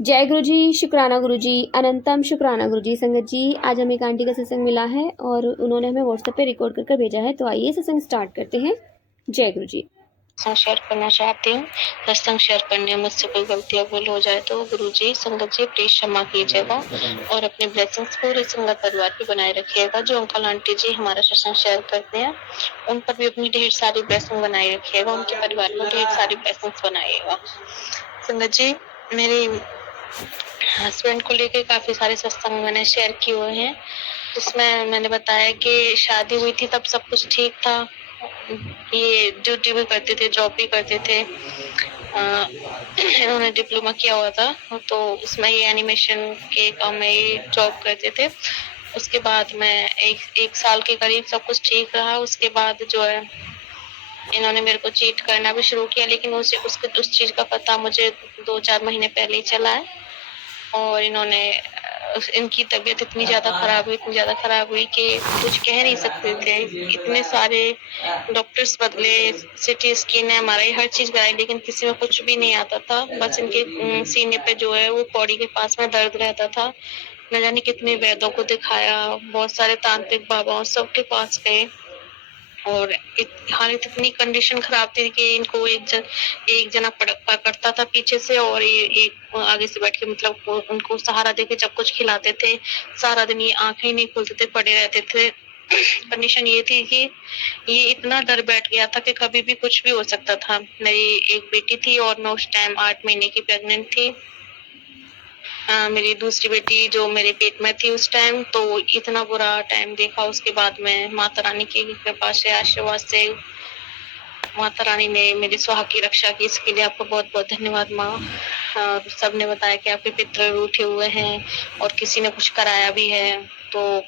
जय गुरु जी, शुक्राना गुरु जी, अनंतम शुक्राना गुरु जी। संगत जी, आज हमें एक आंटी का सत्संग मिला है और उन्होंने हमें व्हाट्सएप पे रिकॉर्ड कर भेजा है, तो आइए सत्संग स्टार्ट करते हैं। जय गुरु जी। सत्संग शेयर करना चाहती हूँ। सत्संग शेयर करने में मुझसे कोई गलती या भूल हो जाए तो गुरु जी, संगत जी प्लीज क्षमा कीजिएगा और अपने ब्लेसिंग्स पूरे संगत परिवार की बनाए रखिएगा। जो अंकल आंटी जी हमारा सत्संग शेयर करते हैं, उन पर भी अपनी ढेर सारी ब्लेसिंग बनाए रखिएगा, उनके परिवार को ढेर सारी ब्लेसिंग्स बनाइएगा। संगत जी, मेरे हस्बैंड को लेकर काफी सारे सत्संग मैंने शेयर किए हुए हैं, जिसमें मैंने बताया कि शादी हुई थी तब सब कुछ ठीक था, ये ड्यूटी भी करते थे, जॉब भी करते थे। इन्होंने डिप्लोमा किया हुआ था, तो उसमें ये एनिमेशन के काम में ये जॉब करते थे। उसके बाद मैं एक साल के करीब सब कुछ ठीक रहा। उसके बाद जो है इन्होंने मेरे को चीट करना भी शुरू किया, लेकिन उस चीज का पता मुझे 2-4 महीने पहले ही चला है। और इनकी तबीयत इतनी ज्यादा खराब हुई कि कुछ कह नहीं सकते थे। इतने सारे डॉक्टर्स बदले, सिटी स्कैन, एमआरआई, हर चीज कराई, लेकिन किसी में कुछ भी नहीं आता था। बस इनके सीने पे जो है वो पौड़ी के पास में दर्द रहता था। न जाने कितने वैद्यों को दिखाया, बहुत सारे तांत्रिक बाबाओं सबके पास गए, और हालत इतनी कंडीशन खराब थी कि इनको एक जना पकड़ता था पीछे से, और ये एक आगे से बैठ के, मतलब उनको सहारा देके जब कुछ खिलाते थे, सारा दिन ये आंखें ही नहीं खोलते थे, पड़े रहते थे। कंडीशन ये थी कि ये इतना डर बैठ गया था कि कभी भी कुछ भी हो सकता था। मेरी एक बेटी थी और मैं उस टाइम 8 महीने की प्रेग्नेंट थी। मेरी दूसरी बेटी जो मेरे पेट में थी उस टाइम, तो इतना बुरा टाइम देखा। उसके बाद में माता रानी की कृपा से, आशीर्वाद से, माता रानी ने मेरी सुहाग की रक्षा की। इसके लिए आपको बहुत बहुत धन्यवाद माँ। सबने बताया कि आपके पितृ रूठे हुए हैं और किसी ने कुछ कराया भी है, तो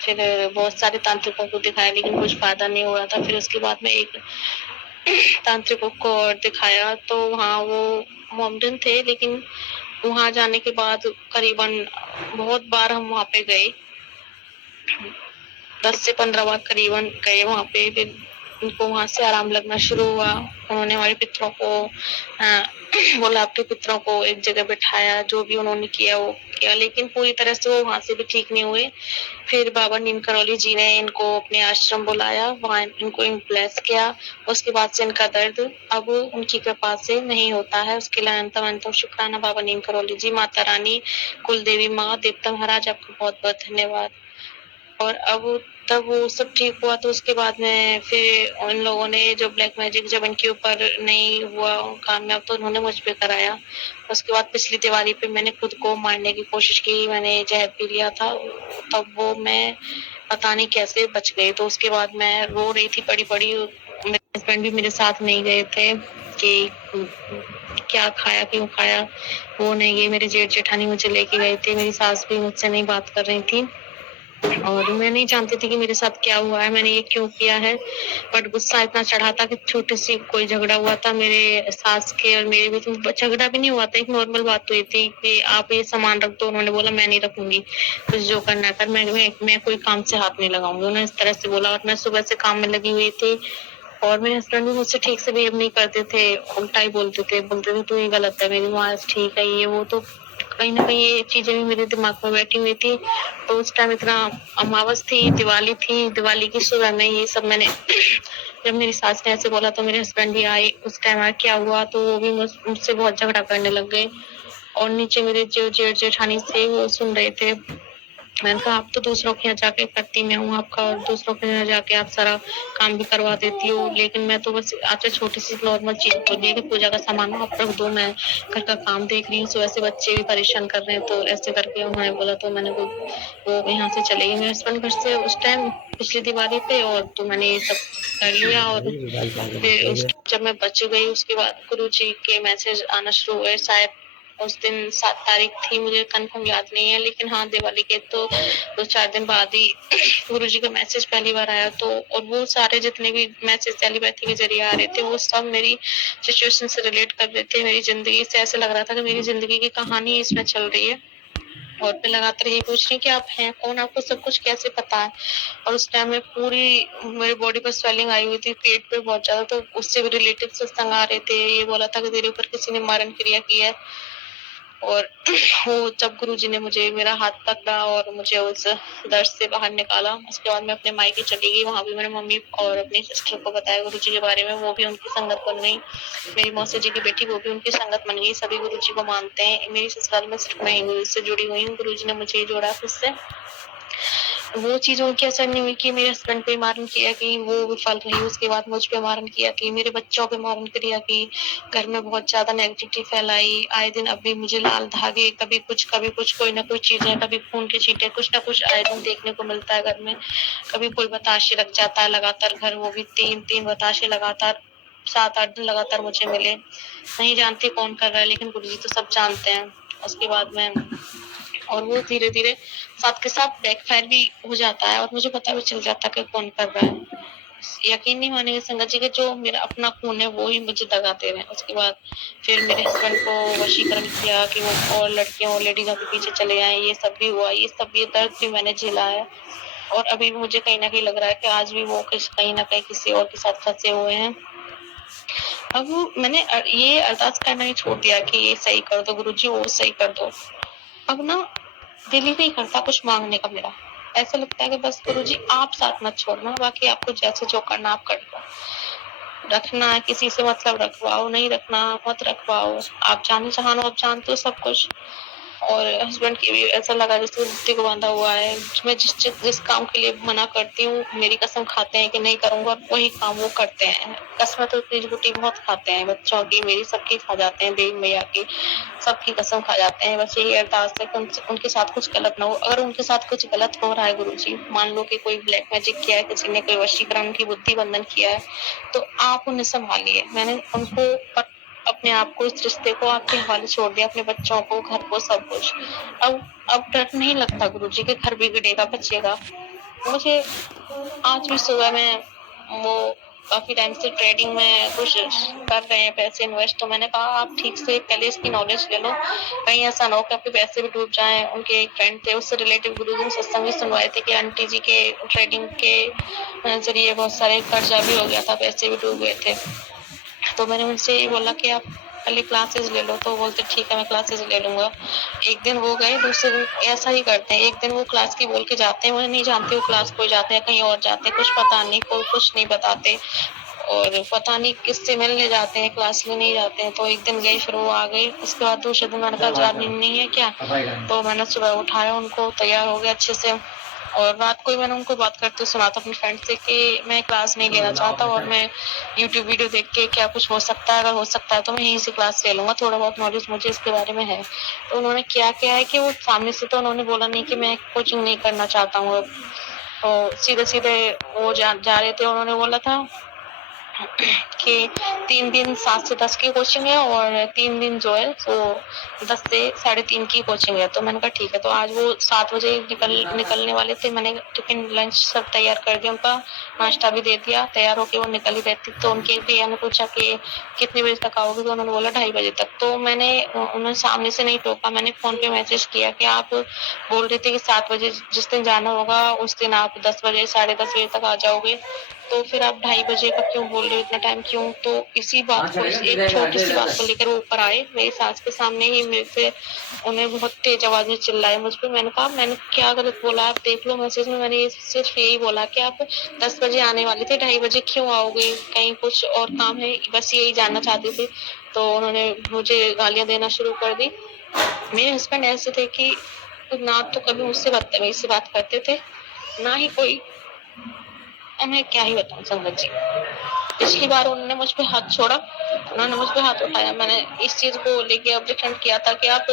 फिर बहुत सारे तांत्रिकों को दिखाया, लेकिन कुछ फायदा नहीं हो रहा था। फिर उसके बाद में एक तांत्रिकों को और दिखाया, तो वहाँ वो मोमडन थे, लेकिन वहां जाने के बाद करीबन बहुत बार हम वहां पे गए, 10 से 15 बार करीबन गए वहां पे। फिर उनको वहां से आराम लगना शुरू हुआ। उन्होंने हमारे पितरों को बोला, आपके पितरों को एक जगह बिठाया, जो भी उन्होंने किया वो किया, लेकिन पूरी तरह से वो वहां से भी ठीक नहीं हुए। फिर बाबा नीम करौली जी ने इनको अपने आश्रम बुलाया, वहां इनको ब्लेस किया। उसके बाद से इनका दर्द अब उनकी कृपा से नहीं होता है। उसके लिए अनंतम अनंतम शुक्राना बाबा नीम करौली जी, माता रानी, कुल देवी माँ, देवता महाराज, आपको बहुत बहुत धन्यवाद। और अब तब वो सब ठीक हुआ, तो उसके बाद में फिर उन लोगों ने जो ब्लैक मैजिक जब इनके ऊपर नहीं हुआ कामयाब, तो उन्होंने मुझ पे कराया। उसके बाद पिछली दिवाली पे मैंने खुद को मारने की कोशिश की, मैंने जहर पी लिया था, तब वो मैं पता नहीं कैसे बच गई। तो उसके बाद मैं रो रही थी बड़ी बड़ी। मेरे हस्बैंड भी मेरे साथ नहीं गए थे कि क्या खाया, क्यों खाया, वो नहीं गए। मेरे जेठ जेठानी मुझे लेके गए थे, मेरी सास भी मुझसे नहीं बात कर रही थी, और मैं नहीं जानती थी कि मेरे साथ क्या हुआ है, मैंने ये क्यों किया है। बट गुस्सा इतना चढ़ा था कि छोटी सी कोई झगड़ा हुआ था मेरे सास के और मेरे बीच में। झगड़ा भी नहीं हुआ था, एक नॉर्मल बात हुई थी कि आप ये सामान रख दो। उन्होंने बोला मैं नहीं रखूंगी, कुछ जो करना कर, मैं कोई काम से हाथ नहीं लगाऊंगी, उन्होंने इस तरह से बोला। और मैं सुबह से काम में लगी हुई थी, और मेरे हस्बैंड भी मुझसे ठीक से बिहेव नहीं करते थे, उल्टा ही बोलते थे तू ही गलत है, मेरी माँ ठीक है, ये वो। तो कहीं ना कहीं ये चीजें भी मेरे दिमाग में बैठी हुई थी। तो उस टाइम इतना अमावस थी, दिवाली थी, दिवाली की सुबह में ये सब मैंने जब मेरी सास ने ऐसे बोला तो मेरे हस्बैंड भी आए। उस टाइम क्या हुआ, तो वो भी मुझसे बहुत झगड़ा करने लग गए, और नीचे मेरे जो जेठ जेठानी थे वो सुन रहे थे। मैंने कहा आप तो दूसरों के यहाँ जाके करती, मैं हूँ आपका, और दूसरों के यहाँ जाके आप सारा काम भी करवा देती हो, लेकिन मैं तो बस आपसे छोटी सी नॉर्मल चीज बोली है कि पूजा का सामान आप रख दो, मैं घर का काम देख रही हूँ। सो ऐसे बच्चे भी परेशान कर रहे हैं, तो ऐसे करके उन्होंने बोला, तो मैंने वो यहाँ से चले गई मेरे हस्बैंड घर से उस टाइम पिछली दिवाली पे, और तो मैंने ये सब कर लिया। और फिर जब मैं बच गई, उसके बाद गुरु जी के मैसेज आना शुरू हुए। शायद उस दिन 7 तारीख थी, मुझे कंफर्म याद नहीं है, लेकिन हाँ दिवाली के तो 2-4 दिन बाद ही गुरु जी का मैसेज पहली बार आया। तो और वो सारे जितने भी मैसेज टेलीपैथी के जरिए आ रहे थे, वो सब मेरी सिचुएशन से रिलेट कर रहे थे, मेरी जिंदगी से। ऐसे लग रहा था कि मेरी जिंदगी की कहानी इसमें चल रही है। और मैं लगातार यही पूछ रही कि आप हैं कौन, आपको सब कुछ कैसे पता है। और उस टाइम में पूरी मेरी बॉडी पर स्वेलिंग आई हुई थी, पेट पे बहुत ज्यादा, तो उससे भी रिलेटेड सत्संग आ रहे थे। ये बोला था कि तेरे ऊपर किसी ने मारण क्रिया की है, और वो जब गुरुजी ने मुझे मेरा हाथ पकड़ा और मुझे उस दर्द से बाहर निकाला, उसके बाद मैं अपने मायके चली गई। वहाँ भी मैंने मम्मी और अपनी सिस्टर को बताया गुरुजी के बारे में, वो भी उनकी संगत बन गई। मेरी मौसी जी की बेटी, वो भी उनकी संगत बन गई। सभी गुरुजी को मानते हैं। मेरी ससुराल में सिर्फ मैं ही गुरु से जुड़ी हुई हूँ। गुरुजी ने मुझे जोड़ा खुद से। वो चीज़ उनके असर नहीं हुई कि मेरे हस्बैंड पे मारन किया कि वो विफल रही, उसके बाद मुझ पे मारन किया कि मेरे बच्चों पे मारन किया कि घर में बहुत ज़्यादा नेगेटिविटी फैलाई। आए दिन अभी मुझे लाल धागे, कभी कुछ, कोई ना कोई चीज़ें, कभी खून के छींटे, कुछ ना कुछ आए दिन देखने को मिलता है घर में। कभी कोई बताशे लग जाता है लगातार घर, वो भी 3-3 बताशे लगातार 7-8 दिन लगातार मुझे मिले। नहीं जानती कौन कर रहा है, लेकिन गुरुजी तो सब जानते हैं। उसके बाद में और वो धीरे-धीरे साथ के साथ बैकफायर भी हो जाता है और मुझे पता भी चल जाता है कि कौन कर रहा है। यकीन नहीं मानेंगे संगत जी कि जो मेरा अपना खून है वो ही मुझे दगा दे रहे हैं। उसके बाद फिर मेरे हस्बैंड को वशीकरण किया कि वो और लड़कियों और लेडीज़ों के पीछे चले जाएँ, ये सब भी हुआ। ये दर्द भी मैंने झेला है और अभी भी मुझे कहीं न कहीं लग रहा है कि आज भी वो कहीं न कहीं किसी और के साथ फँसे हुए हैं। अब मैंने ये अरदास करना ही छोड़ दिया कि ये सही कर दो गुरुजी, वो सही कर दो। अब ना दिल ही नहीं करता कुछ मांगने का मेरा। ऐसा लगता है कि बस गुरुजी आप साथ मत छोड़ना, बाकी आपको जैसे जो करना आप कर लो। रखना है किसी से मतलब रखवाओ, नहीं रखना मत रखवाओ। आप जाने जहान हो, आप जानते हो सब कुछ। और हस्बैंड की भी ऐसा लगा जैसे रस्सी को बांधा हुआ है। मैं जिस काम के लिए मना करती हूँ, मेरी कसम खाते हैं कि नहीं करूँगा, वही काम वो करते हैं। कसमें तो इतनी झूठी बहुत खाते हैं, बच्चों की, मेरी, सबकी खा जाते हैं, देवी मैया की, सबकी कसम खा जाते हैं। बस यही अरदास है कि उनके साथ कुछ गलत ना हो। अगर उनके साथ कुछ गलत हो रहा है गुरुजी, मान लो कि कोई ब्लैक मैजिक किया है, किसी ने कोई वशीकरण, उनकी बुद्धि बंधन किया है, तो आप उन्हें सँभालिए। मैंने उनको अपने आप को, इस रिश्ते को आपके हवाले छोड़ दिया, अपने बच्चों को, घर को, सब कुछ। अब डर नहीं लगता गुरुजी कि घर बिगड़ेगा, बचेगा। मुझे आज भी सुबह में वो काफ़ी टाइम से ट्रेडिंग में कुछ कर रहे हैं पैसे इन्वेस्ट, तो मैंने कहा आप ठीक से पहले इसकी नॉलेज ले लो, कहीं ऐसा ना हो कि आपके पैसे भी डूब जाएँ। उनके एक फ्रेंड थे, उससे रिलेटिव गुरुजी ने सत्संग भी सुनवाए थे कि आंटी जी के ट्रेडिंग के ज़रिए बहुत सारे कर्जा भी हो गया था, पैसे भी डूब गए थे। तो मैंने उनसे यही बोला कि आप पहले क्लासेस ले लो, तो बोलते ठीक है मैं क्लासेस ले लूँगा। एक दिन वो गए, दूसरे दिन ऐसा ही करते हैं। एक दिन वो क्लास की बोल के जाते हैं, मैं नहीं जानती वो क्लास कोई जाते हैं, कहीं और जाते हैं, कुछ पता नहीं, कोई कुछ नहीं बताते और पता नहीं किससे मिलने जाते हैं, क्लास में नहीं जाते हैं। तो एक दिन गए, फिर वो आ गए। उसके बाद दूसरे दिन मैंने कहा आज नींद नहीं है क्या? तो मैंने सुबह उठाया उनको, तैयार हो गए अच्छे से और रात को ही मैंने उनको बात करते सुना था अपनी फ्रेंड से कि मैं क्लास नहीं लेना चाहता और मैं यूट्यूब वीडियो देख के क्या कुछ हो सकता है, अगर हो सकता है तो मैं यहीं से क्लास ले लूँगा, थोड़ा बहुत नॉलेज मुझे इसके बारे में है। तो उन्होंने क्या है कि वो सामने से तो उन्होंने बोला नहीं कि मैं कोचिंग नहीं करना चाहता हूँ अब। तो सीधे-सीधे वो जा रहे थे, उन्होंने बोला था कि 3 दिन 7 से 10 की कोचिंग है और 3 दिन जो है वो 10 से 3:30 की कोचिंग है। तो मैंने कहा ठीक है। तो आज वो 7 बजे निकलने वाले थे। मैंने टिफिन लंच सब तैयार कर दिया उनका, नाश्ता भी दे दिया, तैयार होके वो निकल ही रहे थे। तो उनके भैया ने पूछा कि कितने बजे तक आओगे? तो उन्होंने बोला 2:30 बजे तक। तो मैंने उन्हें सामने से नहीं टोका, मैंने फ़ोन पे मैसेज किया कि आप बोल रहे थे कि 7 बजे जिस दिन जाना होगा उस दिन आप 10 बजे, 10:30 बजे तक आ जाओगे। तो फिर आप 2:30 बजे का क्यों बोल रहे हो, इतना टाइम क्यों? तो इसी बात को, एक छोटी-सी बात को लेकर वो ऊपर आए, मेरी सास के सामने ही मेरे से उन्हें बहुत तेज़ आवाज़ में चिल्लाए मुझ पे। मैंने कहा मैंने क्या गलत बोला? आप देख लो मैसेज में, मैंने ये सिर्फ यही बोला कि आप 10 बजे आने वाले थे, 2:30 बजे क्यों आओगे? कहीं कुछ और काम है? बस यही जानना चाहती थी। तो उन्होंने मुझे गालियाँ देना शुरू कर दी। मेरे हस्बैंड ऐसे थे कि ना तो कभी मुझसे बदतमीज़ी से बात करते थे, ना ही कोई, अब मैं क्या ही बताऊँ संगत जी। पिछली बार उन्होंने मुझ पे हाथ छोड़ा, उन्होंने मुझ पे हाथ उठाया। मैंने इस चीज़ को लेके ऑब्जेक्शन किया था कि आप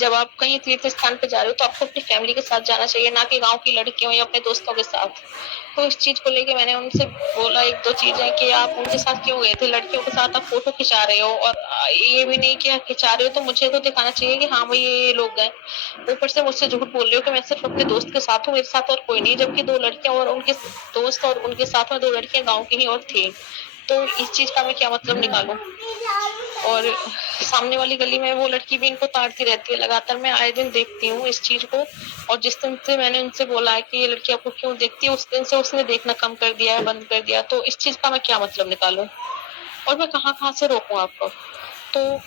जब आप कहीं तीर्थ स्थान पे जा रहे हो तो आपको अपनी फैमिली के साथ जाना चाहिए, ना कि गाँव की लड़कियों या अपने दोस्तों के साथ। तो इस चीज़ को लेके मैंने उनसे बोला 1-2 चीज़ें कि आप उनके साथ क्यों गए थे? लड़कियों के साथ आप फ़ोटो खिंचा रहे हो और ये भी नहीं कि आप खिंचा रहे हो तो मुझे तो दिखाना चाहिए कि हाँ, भई ये लोग गए। ऊपर से मुझसे झूठ बोल रहे हो कि मैं सिर्फ़ अपने दोस्त के साथ हूँ, मेरे साथ और कोई नहीं, जबकि 2 लड़कियाँ और उनके दोस्त और उनके साथ में 2 लड़कियाँ गाँव की ही और थी। तो इस चीज़ का मैं क्या मतलब निकालूँ? और सामने वाली गली में वो लड़की भी इनको ताड़ती रहती है लगातार, मैं आए दिन देखती हूँ इस चीज़ को। और जिस दिन से मैंने उनसे बोला है कि ये लड़की आपको क्यों देखती है, उस दिन से उसने देखना कम कर दिया है, बंद कर दिया। तो इस चीज़ का मैं क्या मतलब निकालूँ? और मैं कहाँ-कहाँ से रोकूँ आपको? तो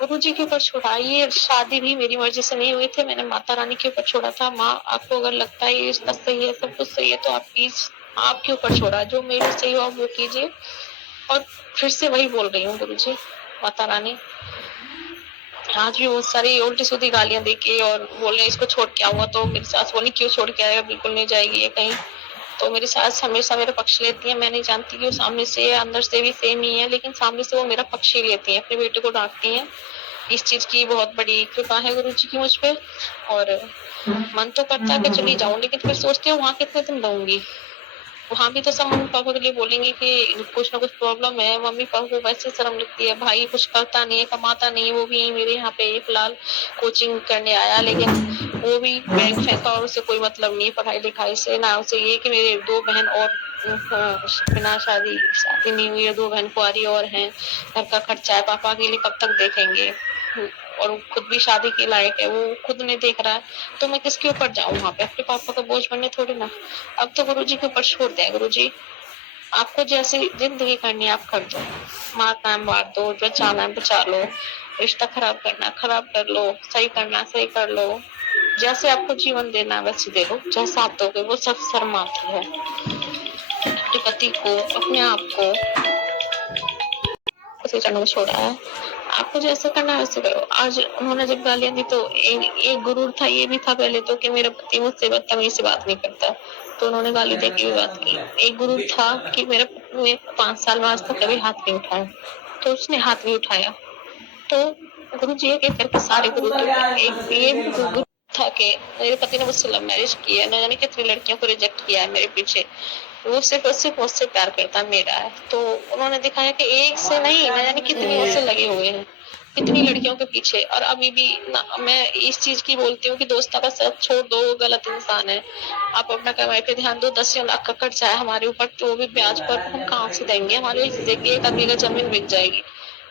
गुरु जी के ऊपर छोड़ा। ये शादी भी मेरी मर्जी से नहीं हुई थी, मैंने माता रानी के ऊपर छोड़ा था। माँ, आपको अगर लगता है ये रिश्ता सही है, सब कुछ सही है, तो आप प्लीज आपके ऊपर छोड़ा, जो मेरे सही हो आप वो कीजिए। और फिर से वही बोल रही हूँ गुरु जी, माता रानी, आज भी बहुत सारी उल्टी सीधी गालियां देके और बोल रहे इसको छोड़ के आऊंगा। तो मेरी सास बोली क्यों छोड़ के आएगा, बिल्कुल नहीं जाएगी ये कहीं। तो मेरी सास हमेशा मेरा पक्ष लेती है। मैं नहीं जानती कि वो सामने से अंदर से भी सेम ही है, लेकिन सामने से वो मेरा पक्ष ही लेती है, अपने बेटे को डांटती है। इस चीज की बहुत बड़ी कृपा है गुरु जी की मुझ पे। और मन तो करता है कि चली जाऊं, लेकिन फिर सोचती हूँ वहां कितने दिन रहूंगी। वहां भी तो सब मम्मी पापा के लिए बोलेंगे कि कुछ ना कुछ प्रॉब्लम है। मम्मी पापा को वैसे शर्म लगती है, भाई कुछ करता नहीं है, कमाता नहीं है, वो भी मेरे यहाँ पे फिलहाल कोचिंग करने आया, लेकिन वो भी बैग फेंका और उसे कोई मतलब नहीं पढ़ाई लिखाई से। ना उसे ये कि मेरे 2 बहन और बिना शादी नहीं हुई है, 2 बहन कुंवारी और हैं, घर का खर्चा है, पापा के लिए कब तक देखेंगे। और वो खुद भी शादी के लायक है, वो खुद नहीं देख रहा है, तो मैं किसके ऊपर जाऊं वहां पे, अपने पापा का बोझ बनने थोड़ी ना। अब तो गुरु जी के ऊपर छोड़ दें। गुरु जी, आपको जैसी जिंदगी करनी है आप कर दो, मारना है मार दो, बचाना है बचा लो, रिश्ता खराब करना खराब कर लो, सही करना सही कर लो, जैसे आपको जीवन देना है वैसे दे लो। जैसा आप दोगे वो सब शर्माती है। अपने पति को, अपने आप को उसे चरणों में छोड़ा है। आपको जैसे करना है वैसे करो। आज उन्होंने जब गालियां दी तो एक गुरूर था, ये भी था पहले तो कि मेरा पति मुझसे बदतमीजी से बात नहीं करता, तो उन्होंने गाली दे के भी बात की। एक गुरूर था कि मेरा पति 5 साल में आज तक कभी हाथ नहीं उठाया, तो उसने हाथ नहीं उठाया। तो गुरु जी एक एक करके सारे गुरु एक ये गुरु था कि मेरे पति ने मुझसे लव मैरिज की है, न जाने कितनी लड़कियों को रिजेक्ट किया है मेरे पीछे। वो सिर्फ और सिर्फ मुझसे प्यार करता मेरा है। तो उन्होंने दिखाया कि एक से नहीं, न जाने कितनी उससे लगे हुए हैं, कितनी लड़कियों के पीछे। और अभी भी मैं इस चीज की बोलती हूँ कि दोस्तों का साथ छोड़ दो, वो गलत इंसान है। आप अपना कमाई पे ध्यान दो। 10 लाख का कर्जा है हमारे ऊपर, तो वो भी ब्याज पर हम कहाँ से देंगे, हमारे एक आदमी का जमीन बिक जाएगी।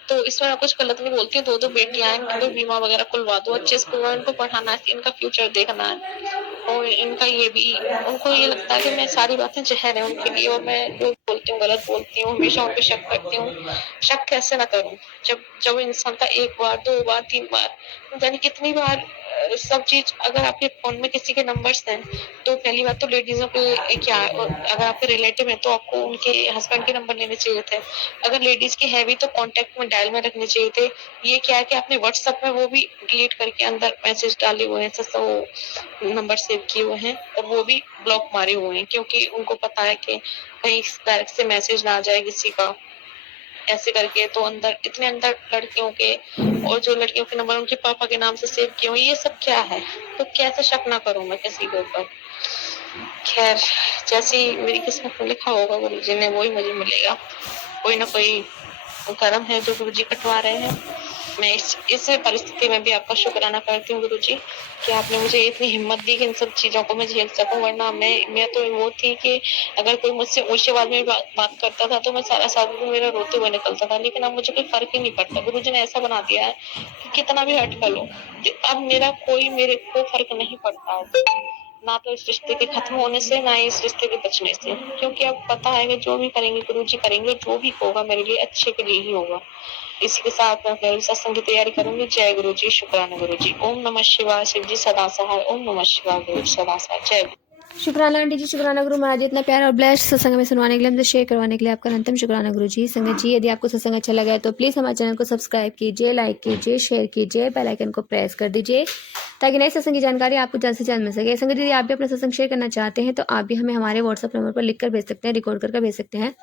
तो इसमें मैं कुछ गलत नहीं बोलती हूँ। 2 बेटियां हैं, इनको बीमा वगैरह खुलवा दो, अच्छे स्कूल में इनको पढ़ाना है, इनका फ्यूचर देखना है। और इनका ये भी, उनको ये लगता है कि मैं सारी बातें जहर है उनके लिए, और मैं जो बोलती हूँ गलत बोलती हूँ, हमेशा उन पे शक करती हूँ। शक कैसे ना करूँ, जब इंसान का 1 बार 2 बार 3 बार, यानी कितनी बार सब चीज। अगर आपके फोन में किसी के नंबर्स हैं, तो पहली बात तो लेडीजों के क्या, अगर आपके रिलेटिव है तो आपको उनके हस्बैंड के नंबर लेने चाहिए थे। अगर लेडीज के है भी तो कॉन्टेक्ट में डायल में रखने चाहिए थे। ये क्या है कि आपने व्हाट्सएप में वो भी डिलीट करके अंदर मैसेज डाले हुए हैं, वो नंबर सेव किए हुए हैं, और वो भी ब्लॉक मारे हुए हैं, क्योंकि उनको पता है कि कहीं डायरेक्ट से मैसेज ना आ जाए किसी का, ऐसे करके। तो अंदर इतने अंदर लड़कियों के, और जो लड़कियों के नंबर उनके पापा के नाम से सेव किए हुए, ये सब क्या है। तो कैसे शक ना करूं मैं किसी के ऊपर। खैर, जैसी मेरी किस्मत में लिखा होगा गुरु जी ने, वही मुझे मिलेगा। कोई ना कोई कर्म है जो गुरु जी कटवा रहे हैं। मैं इस परिस्थिति में भी आपका शुक्राना करती हूँ गुरु जी, कि आपने मुझे इतनी हिम्मत दी कि इन सब चीजों को मैं झेल सकूं। वरना मैं तो वो थी कि अगर कोई मुझसे ऊंचे आवाज में बात करता था तो मैं सारा दिन मेरा रोते हुए निकलता था। लेकिन अब मुझे कोई फर्क ही नहीं पड़ता। गुरु जी ने ऐसा बना दिया है कि कितना भी हट कर लो, अब मेरे को फर्क नहीं पड़ता है, ना तो इस रिश्ते के खत्म होने से, ना इस रिश्ते के बचने से। क्योंकि अब पता है कि जो भी करेंगे गुरु जी करेंगे, जो भी होगा मेरे लिए अच्छे के लिए ही होगा। इसी के साथ मैं अपने सत्संग की तैयारी करूंगी। जय गुरु जी, शुक्राना गुरु जी। ओम नमः शिवाय, शिव जी सदा सहाय। ओम नमः शिवाय, गुरु जी सदा सहाय। जय गुरु। शुक्राना आंटी जी, शुक्राना गुरु महाराज, इतना प्यार और ब्लेस्ड सत्संग में सुनवाने के लिए, हमसे शेयर करवाने के लिए आपका अंतिम शुक्राना गुरु जी। संगत जी, यदि आपको सत्संग अच्छा लगा है तो प्लीज़ हमारे चैनल को सब्सक्राइब कीजिए, लाइक कीजिए, शेयर कीजिए, बेल आइकन को प्रेस कर दीजिए, ताकि नए सत्संग की जानकारी आपको जल्द से जल्द मिल सके। संगत जी, आप भी अपना सत्संग शेयर करना चाहते हैं तो आप भी हमें हमारे व्हाट्सअप नंबर पर लिखकर भेज सकते हैं, रिकॉर्ड करके भेज सकते हैं।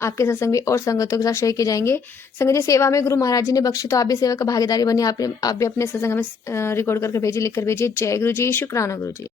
आपके सत्संग भी और संगतों के साथ शेयर किए जाएंगे। संगत जी, सेवा में गुरु महाराज जी ने बख्शी, तो आप भी सेवा का भागीदारी बनिए। आप भी अपने सत्संग में रिकॉर्ड करके भेजिए, लिखकर भेजिए। जय गुरु जी, शुक्राना गुरु जी।